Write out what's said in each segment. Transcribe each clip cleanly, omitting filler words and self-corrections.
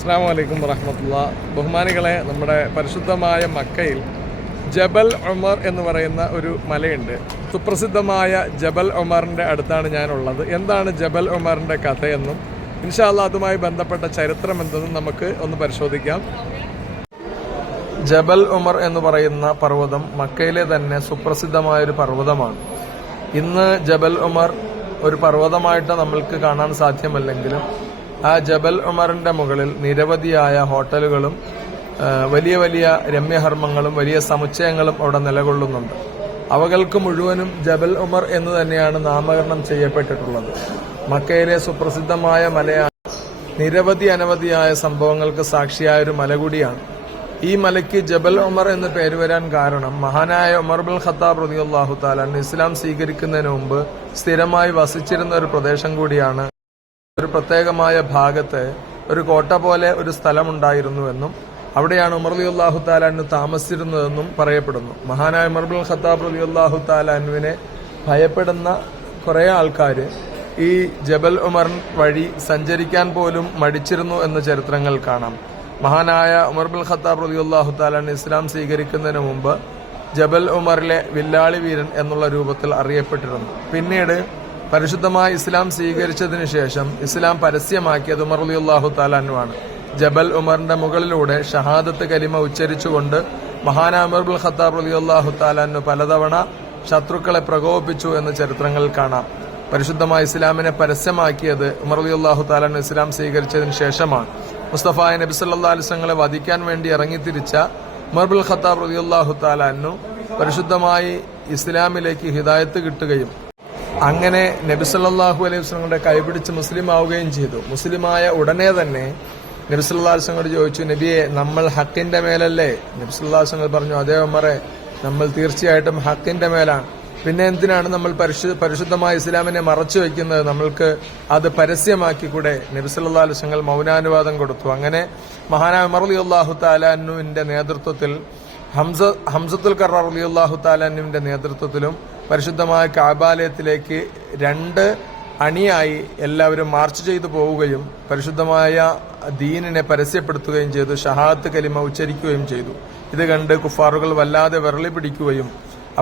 അസ്സലാമു അലൈക്കും വറഹ്മത്തുള്ളാഹി. ബഹുമാനികളെ, നമ്മുടെ പരിശുദ്ധമായ മക്കയിൽ ജബൽ ഉമർ എന്ന് പറയുന്ന ഒരു മലയുണ്ട്. സുപ്രസിദ്ധമായ ജബൽ ഉമറിൻ്റെ അടുത്താണ് ഞാനുള്ളത്. എന്താണ് ജബൽ ഉമറിൻ്റെ കഥയെന്നും ഇൻഷാ അല്ലാഹ് അതുമായി ബന്ധപ്പെട്ട ചരിത്രം എന്തെന്നും നമുക്ക് ഒന്ന് പരിശോധിക്കാം. ജബൽ ഉമർ എന്ന് പറയുന്ന പർവ്വതം മക്കയിലെ തന്നെ സുപ്രസിദ്ധമായൊരു പർവ്വതമാണ്. ഇന്ന് ജബൽ ഉമർ ഒരു പർവ്വതമായിട്ട് നമ്മൾക്ക് കാണാൻ സാധ്യമല്ലെങ്കിലും ആ ജബൽ ഉമറിന്റെ മുകളിൽ നിരവധിയായ ഹോട്ടലുകളും വലിയ വലിയ രമ്യഹർമ്മങ്ങളും വലിയ സമുച്ചയങ്ങളും അവിടെ നിലകൊള്ളുന്നുണ്ട്. അവകൾക്ക് മുഴുവനും ജബൽ ഉമർ എന്ന് തന്നെയാണ് നാമകരണം ചെയ്യപ്പെട്ടിട്ടുള്ളത്. മക്കയിലെ സുപ്രസിദ്ധമായ മലയാണ്. നിരവധി അനവധിയായ സംഭവങ്ങൾക്ക് സാക്ഷിയായ ഒരു മല കൂടിയാണ്. ഈ മലയ്ക്ക് ജബൽ ഉമർ എന്ന് പേര് വരാൻ കാരണം മഹാനായ ഉമർ ബിൻ ഖത്താബ് റളിയല്ലാഹു തആല ഇസ്ലാം സ്വീകരിക്കുന്നതിന് മുമ്പ് സ്ഥിരമായി വസിച്ചിരുന്ന ഒരു പ്രദേശം കൂടിയാണ്. ഒരു പ്രത്യേകമായ ഭാഗത്ത് ഒരു കോട്ട പോലെ ഒരു സ്ഥലമുണ്ടായിരുന്നുവെന്നും അവിടെയാണ് ഉമർ റളിയല്ലാഹു തആല താമസിച്ചിരുന്നതെന്നും പറയപ്പെടുന്നു. മഹാനായ ഉമർ ബിൻ ഖത്താബ് റളിയല്ലാഹു തആലയെ ഭയപ്പെടുന്ന കുറെ ആൾക്കാർ ഈ ജബൽ ഉമർ വഴി സഞ്ചരിക്കാൻ പോലും മടിച്ചിരുന്നു എന്ന ചരിത്രങ്ങൾ കാണാം. മഹാനായ ഉമർ ബിൻ ഖത്താബ് റളിയല്ലാഹു തആല ഇസ്ലാം സ്വീകരിക്കുന്നതിന് മുമ്പ് ജബൽ ഉമറിലെ വില്ലാളി വീരൻ എന്നുള്ള രൂപത്തിൽ അറിയപ്പെട്ടിരുന്നു. പിന്നീട് പരിശുദ്ധമായ ഇസ്ലാം സ്വീകരിച്ചതിനു ശേഷം ഇസ്ലാം പരസ്യമാക്കിയത് ഉമർ റളിയല്ലാഹു തആല ആണ്. ജബൽ ഉമറിന്റെ മുകളിലൂടെ ഷഹാദത്ത് കലിമ ഉച്ചരിച്ചുകൊണ്ട് മഹാനായ ഉമർ ബിൻ ഖത്താബ് റളിയല്ലാഹു തആല പലതവണ ശത്രുക്കളെ പ്രകോപിപ്പിച്ചു എന്ന ചരിത്രങ്ങൾ കാണാം. പരിശുദ്ധമായ ഇസ്ലാമിനെ പരസ്യമാക്കിയത് ഉമർ റളിയല്ലാഹു തആല ഇസ്ലാം സ്വീകരിച്ചതിന് ശേഷമാണ്. മുസ്തഫ നബി സല്ലല്ലാഹു അലൈഹി വസല്ലമയെ വധിക്കാൻ വേണ്ടി ഇറങ്ങിത്തിരിച്ച ഉമർ ബിൻ ഖത്താബ് റളിയല്ലാഹു തആല പരിശുദ്ധമായി ഇസ്ലാമിലേക്ക് ഹിദായത്ത് കിട്ടുകയും അങ്ങനെ നബി സല്ലല്ലാഹു അലൈഹി വസല്ലമയുടെ കൈപിടിച്ച് മുസ്ലിം ആവുകയും ചെയ്തു. മുസ്ലിമായ ഉടനെ തന്നെ നബി സല്ലല്ലാഹു അലൈഹി വസല്ലമയോട് ചോദിച്ചു, നബിയെ, നമ്മൾ ഹക്കിന്റെ മേലല്ലേ? നബി സല്ലല്ലാഹു അലൈഹി വസല്ലം പറഞ്ഞു, അതേ ഉമറെ, നമ്മൾ തീർച്ചയായിട്ടും ഹക്കിന്റെ മേലാണ്. പിന്നെ എന്തിനാണ് നമ്മൾ പരിശുദ്ധമായ ഇസ്ലാമിനെ മറച്ചു വെക്കുന്നത്? നമ്മൾക്ക് അത് പരസ്യമാക്കിക്കൂടെ? നബി സല്ലല്ലാഹു അലൈഹി വസല്ലം മൗനാനുവാദം കൊടുത്തു. അങ്ങനെ മഹാനായ ഉമർ റളിയല്ലാഹു തആല അൻഹുവിന്റെ നേതൃത്വത്തിൽ ഹംസത്തുൽ ഖറാർ റളിയല്ലാഹു തആല അൻഹുവിന്റെ നേതൃത്വത്തിലും പരിശുദ്ധമായ കഅബാലയത്തിലേക്ക് 2 അണിയായി എല്ലാവരും മാർച്ച് ചെയ്തു പോവുകയും പരിശുദ്ധമായ ദീനിനെ പരസ്യപ്പെടുത്തുകയും ചെയ്തു. ഷഹാദത്ത് കലിമ ഉച്ചരിക്കുകയും ചെയ്തു. ഇത് കണ്ട് കുഫാറുകൾ വല്ലാതെ വിരളി പിടിക്കുകയും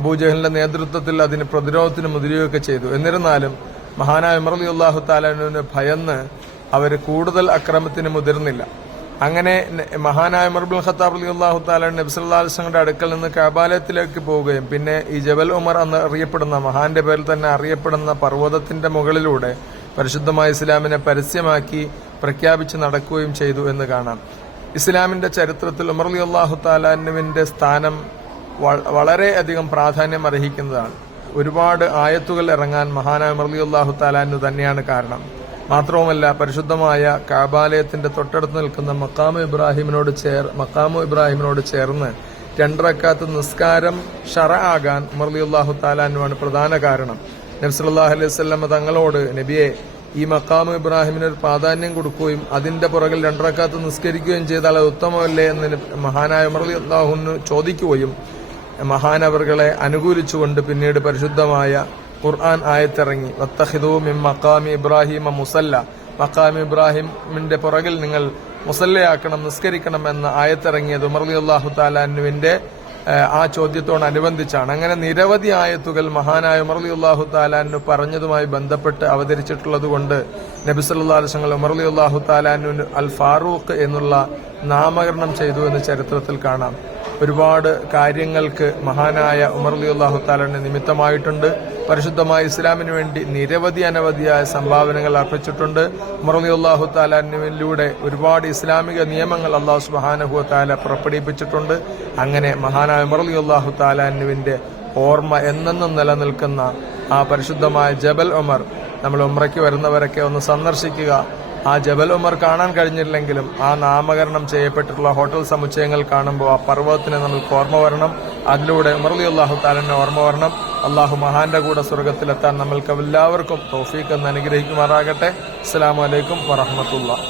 അബൂജഹലിന്റെ നേതൃത്വത്തിൽ അതിന് പ്രതിരോധത്തിന് മുതിരുകയൊക്കെ ചെയ്തു. എന്നിരുന്നാലും മഹാനായ ഉമർ റളിയല്ലാഹു തആലയെ ഭയന്ന് അവർ കൂടുതൽ അക്രമത്തിന് മുതിർന്നില്ല. അങ്ങനെ മഹാനായ ഉമർ ബിൻ ഖത്താബ് റളിയല്ലാഹു തആല നബി സല്ലല്ലാഹു അലൈഹി വസല്ലമയുടെ അടുക്കൽ നിന്ന് കഅബാലയത്തിലേക്ക് പോവുകയും പിന്നെ ഈ ജബൽ ഉമർ എന്ന് അറിയപ്പെടുന്ന, മഹാന്റെ പേരിൽ തന്നെ അറിയപ്പെടുന്ന പർവ്വതത്തിന്റെ മുകളിലൂടെ പരിശുദ്ധമായ ഇസ്ലാമിനെ പരസ്യമാക്കി പ്രഖ്യാപിച്ച് നടക്കുകയും ചെയ്തു എന്ന് കാണാം. ഇസ്ലാമിന്റെ ചരിത്രത്തിൽ ഉമർ റളിയല്ലാഹു തആലയുടെ സ്ഥാനം വളരെയധികം പ്രാധാന്യം അർഹിക്കുന്നതാണ്. ഒരുപാട് ആയത്തുകൾ ഇറങ്ങാൻ മഹാനായ ഉമർ റളിയല്ലാഹു തആല തന്നെയാണ് കാരണം. മാത്രവുമല്ല, പരിശുദ്ധമായ കഅബാലയത്തിന്റെ തൊട്ടടുത്ത് നിൽക്കുന്ന മഖാമു ഇബ്രാഹിമിനോട് ചേർന്ന് 2 റക്അത്ത് നിസ്കാരം ശറആകാൻ ഉമർ റളിയല്ലാഹു തആല ആണ് പ്രധാന കാരണം. നബി സല്ലല്ലാഹു അലൈഹി വസല്ലം തങ്ങളോട്, നബിയെ, ഈ മഖാമു ഇബ്രാഹിമിന് ഒരു പ്രാധാന്യം കൊടുക്കുകയും അതിന്റെ പുറകിൽ 2 റക്അത്ത് നിസ്കരിക്കുകയും ചെയ്താൽ അത് ഉത്തമമല്ലേ എന്ന് മഹാനായ ഉമർ റളിയല്ലാഹു അൻഹു ചോദിക്കുകയും മഹാനവറുകളെ അനുകൂലിച്ചുകൊണ്ട് പിന്നീട് പരിശുദ്ധമായ ഖുർആൻ ആയത്തിറങ്ങി. വത്തഖിദൂ മിൻ മഖാമി ഇബ്രാഹിമ മുസല്ല, മഖാമി ഇബ്രാഹിമിന്റെ പുറകിൽ നിങ്ങൾ മുസല്ലയാക്കണം, നിസ്കരിക്കണം എന്ന ആയത്തിറങ്ങിയത് ഉമർ റളിയല്ലാഹു തആല അൻഹുവിന്റെ ആ ചോദ്യത്തോടനുബന്ധിച്ചാണ്. അങ്ങനെ നിരവധി ആയത്തുകൾ മഹാനായ ഉമർ റളിയല്ലാഹു തആല അൻഹു പറഞ്ഞതുമായി ബന്ധപ്പെട്ട് അവതരിച്ചിട്ടുള്ളതുകൊണ്ട് നബി സല്ലല്ലാഹു അലൈഹി വസല്ലം ഉമർ റളിയല്ലാഹു തആല അൻഹു അൽ ഫാറൂഖ് എന്നുള്ള നാമകരണം ചെയ്തു എന്ന് ചരിത്രത്തിൽ കാണാം. ഒരുപാട് കാര്യങ്ങൾക്ക് മഹാനായ ഉമർ റളിയല്ലാഹു തആല നിമിത്തമായിട്ടുണ്ട്. പരിശുദ്ധമായ ഇസ്ലാമിന് വേണ്ടി നിരവധി അനവധിയായ സംഭാവനകൾ അർപ്പിച്ചിട്ടുണ്ട്. ഉമർ റളിയല്ലാഹു തആലയിലൂടെ ഒരുപാട് ഇസ്ലാമിക നിയമങ്ങൾ അല്ലാഹു സുബ്ഹാനഹു വ തആല പുറപ്പെടുവിപ്പിച്ചിട്ടുണ്ട്. അങ്ങനെ മഹാനായ ഉമർ റളിയല്ലാഹു തആലയുടെ ഓർമ്മ എന്നെന്നും നിലനിൽക്കുന്ന ആ പരിശുദ്ധമായ ജബൽ ഉമർ നമ്മൾ ഉംറയ്ക്ക് വരുന്നവരൊക്കെ ഒന്ന് സന്ദർശിക്കുക. ആ ജബൽ ഉമർ കാണാൻ കഴിഞ്ഞില്ലെങ്കിലും ആ നാമകരണം ചെയ്യപ്പെട്ടിട്ടുള്ള ഹോട്ടൽ സമുച്ചയങ്ങൾ കാണുമ്പോൾ ആ പർവ്വതത്തിനെ നമുക്ക് ഓർമ്മ വരണം. അതിലൂടെ ഉമർ റളിയല്ലാഹു തആലയെ ഓർമ്മ വരണം. അള്ളാഹു മഹാന്റെ കൂടെ സ്വർഗത്തിലെത്താൻ നമ്മൾക്ക് എല്ലാവർക്കും തൗഫീഖ് എന്ന് അനുഗ്രഹിക്കുമാറാകട്ടെ. അസ്സലാമു അലൈക്കും വറഹ്മത്തുള്ളാഹി.